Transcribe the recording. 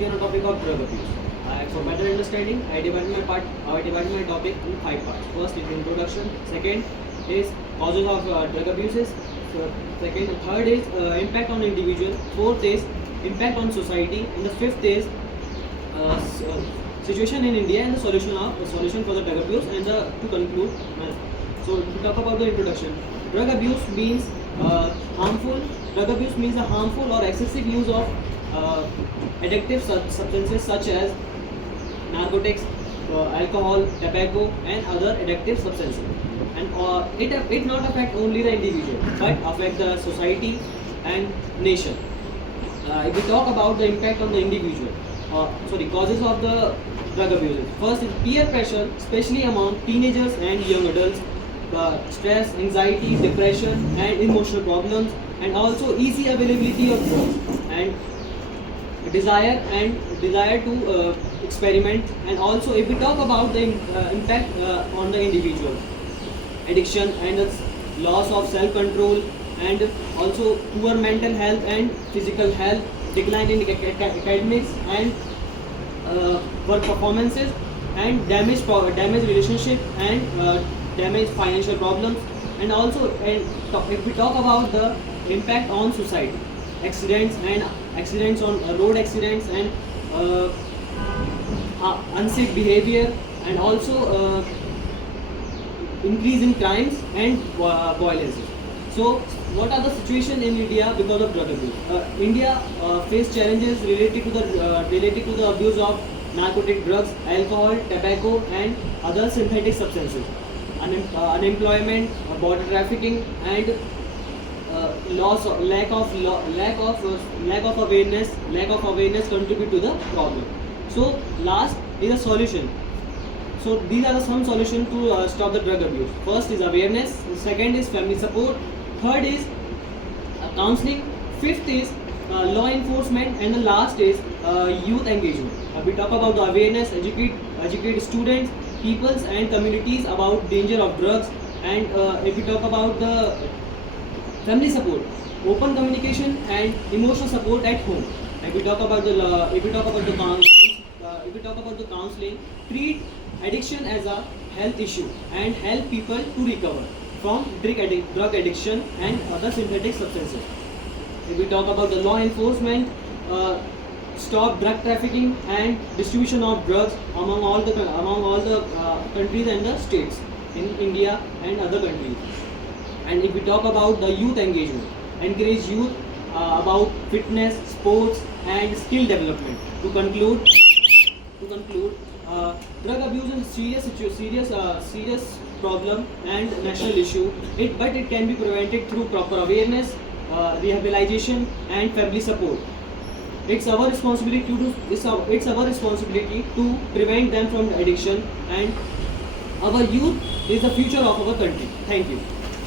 speak on the topic of drug abuse. For better understanding, I divided my topic in 5 parts. First is introduction. Second is causes of drug abuses. Third is impact on individual. Fourth is impact on society, and the fifth is situation in India and the solution for the drug abuse. And to conclude, so to talk about the introduction, drug abuse means harmful. Drug abuse means the harmful or excessive use of addictive substances such as narcotics, alcohol, tobacco, and other addictive substances. And it not affect only the individual, but affect the society and nation. If we talk about the impact on the individual, causes of the drug abuse. First is peer pressure, especially among teenagers and young adults. Stress, anxiety, depression, and emotional problems, and also easy availability of drugs, and desire to experiment. And also, if we talk about the impact on the individual, addiction and the loss of self-control, and also poor mental health and physical health, decline in academics and work performances, and damaged relationship, and damaged financial problems. And also, if we talk about the impact on society, accidents on road accidents, and unsafe behavior, and also increase in crimes and violence. So, what are the situation in India because of drug abuse? India face challenges related to the abuse of narcotic drugs, alcohol, tobacco, and other synthetic substances. Unemployment, border trafficking, and lack of awareness contribute to the problem. So last is a solution. So these are some solutions to stop the drug abuse. First is awareness. Second is family support. Third is counseling. Fifth is law enforcement, and the last is youth engagement. We talk about the awareness, educate students, peoples, and communities about danger of drugs. And if we talk about the family support, open communication and emotional support at home. If we talk about the counseling, treat addiction as a health issue and help people to recover from drug addiction and other synthetic substances. If we talk about the law enforcement, stop drug trafficking and distribution of drugs among all the countries and the states in India and other countries. And if we talk about the youth engagement, encourage youth about fitness, sports, and skill development. To conclude, drug abuse is a serious problem and national issue. But it can be prevented through proper awareness, rehabilitation, and family support. It's our responsibility to prevent them from addiction, and our youth is the future of our country. Thank you.